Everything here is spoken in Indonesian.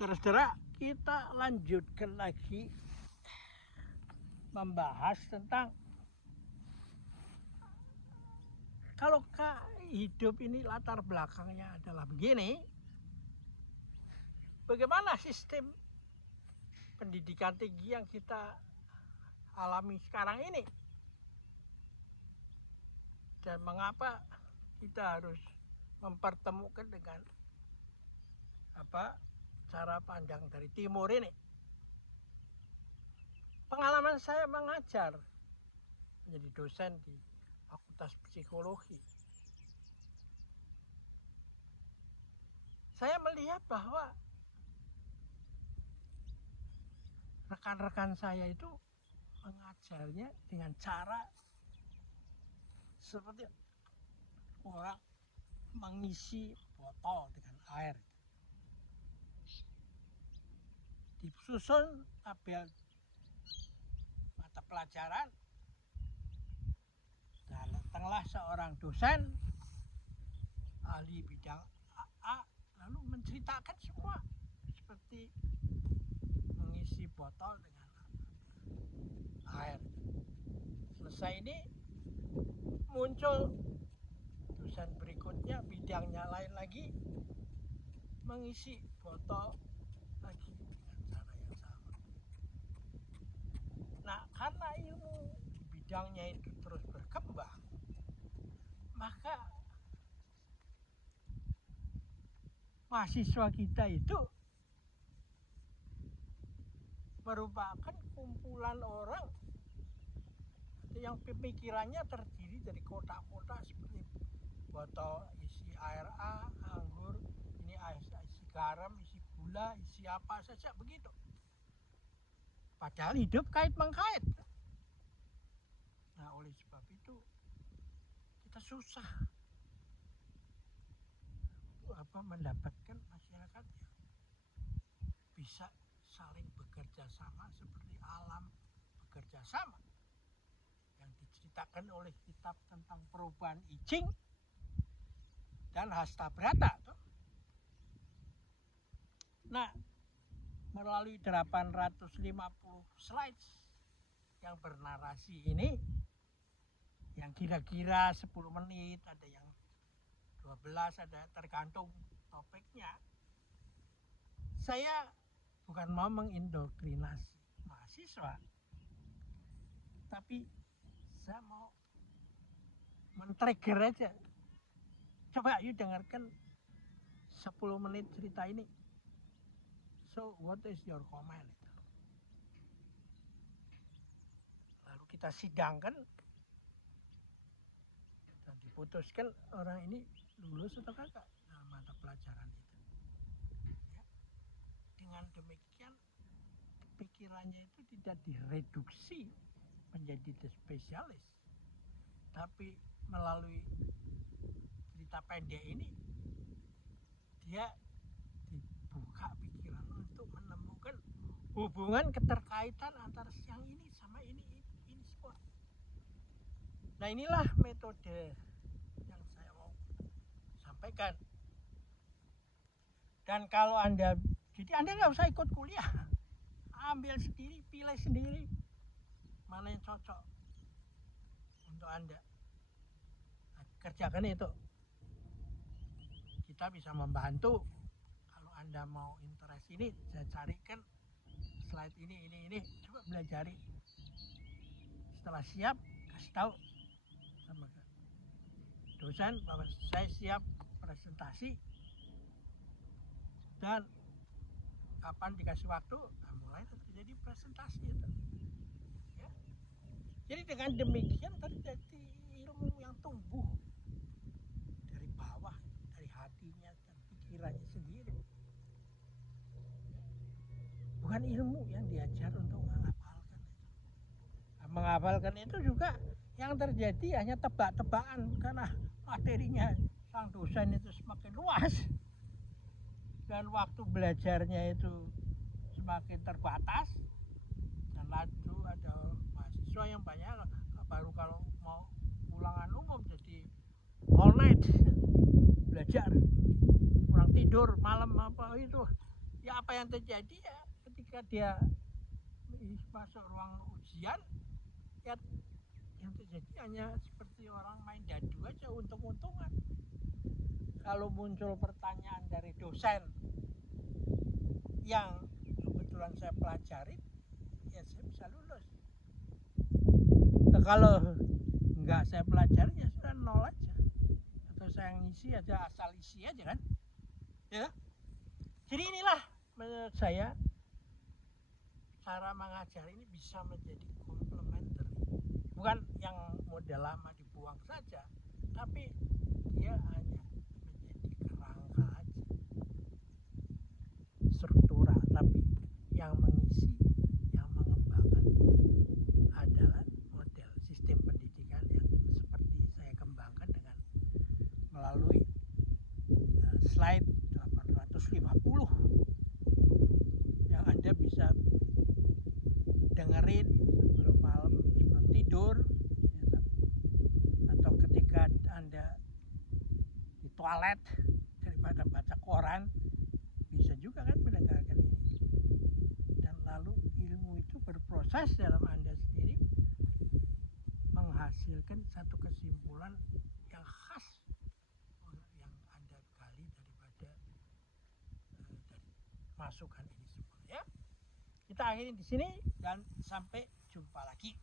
Saudara-saudara, kita lanjutkan lagi membahas tentang kalau hidup ini latar belakangnya adalah begini, bagaimana sistem pendidikan tinggi yang kita alami sekarang ini, dan mengapa kita harus mempertemukan dengan cara pandang dari timur ini. Pengalaman saya mengajar menjadi dosen di Fakultas Psikologi, saya melihat bahwa rekan-rekan saya itu mengajarnya dengan cara seperti orang mengisi botol dengan air. Disusun tabel mata pelajaran, dan datanglah seorang dosen ahli bidang A lalu menceritakan semua seperti mengisi botol dengan air. Selesai ini muncul dosen berikutnya, bidangnya lain lagi, mengisi botol lagi dengan cara yang sama. Nah, karena ilmu di bidangnya itu terus berkembang, maka mahasiswa kita itu merupakan kumpulan orang yang pemikirannya terdiri dari kotak-kotak seperti botol isi air A, anggur, ini isi garam, isi gula, isi apa saja begitu. Padahal hidup kait-mengkait. Nah, oleh sebab itu kita susah mendapatkan masyarakat yang bisa saling bekerja sama seperti alam bekerja sama yang diceritakan oleh kitab tentang perubahan I Ching dan Hastabrata. Nah, melalui 850 slides yang bernarasi ini, yang kira-kira 10 menit, ada yang 12, ada tergantung topiknya. Saya bukan mau mengindoktrinasi mahasiswa, tapi saya mau men-trigger aja. Coba yuk dengarkan 10 menit cerita ini. So, what is your comment? Lalu kita sidangkan dan diputuskan orang ini lulus atau kagak dalam mata pelajaran itu. Ya. Dengan demikian pikirannya itu tidak direduksi menjadi spesialis, tapi melalui cerita pendek ini dia dibuka pikiran untuk menemukan hubungan keterkaitan antara yang ini sama ini semua. Nah, inilah metode yang saya mau sampaikan. Dan kalau Anda nggak usah ikut kuliah, ambil sendiri, pilih sendiri mana yang cocok untuk Anda. Nah, kerjakan itu. Kita bisa membantu. Kalau Anda mau interest ini, saya carikan slide ini, coba belajari. Setelah siap, kasih tahu sama dosen bahwa saya siap presentasi, dan kapan dikasih waktu, mulai terjadi presentasi itu. Ya. Jadi dengan demikian terjadi ilmu yang tumbuh dari bawah, dari hatinya dan pikirannya sendiri. Bukan ilmu yang diajar untuk menghafalkan. Nah, menghafalkan itu juga yang terjadi hanya tebak-tebakan karena materinya sang dosen itu semakin luas dan waktu belajarnya itu semakin terbatas, dan lalu ada mahasiswa yang banyak baru kalau mau ulangan umum jadi all night belajar, kurang tidur malam apa itu Ya apa yang terjadi ya ketika dia masuk ruang ujian, ya yang terjadi hanya seperti orang main dadu aja, untung-untungan. Kalau muncul pertanyaan dari dosen yang kebetulan saya pelajari, ya saya bisa lulus. Nah, kalau nggak saya pelajari ya sudah nol aja, atau saya ngisi aja, asal isi aja kan ya. Jadi inilah menurut saya cara mengajar ini bisa menjadi komplementer, bukan yang model lama dibuang saja, tapi dia hanya menjadi kerangka aja, struktural, tapi yang mengisi, yang mengembangkan adalah model sistem pendidikan yang seperti saya kembangkan dengan melalui slide 850 yang Anda bisa dengerin sebelum malam, sebelum tidur gitu. Atau ketika Anda di toilet daripada baca koran, bisa juga kan mendengarkan ini. Dan lalu ilmu itu berproses dalam Anda sendiri, menghasilkan satu kesimpulan yang khas yang Anda gali daripada dari masukan ini semua ya. Kita akhiri di sini dan sampai jumpa lagi.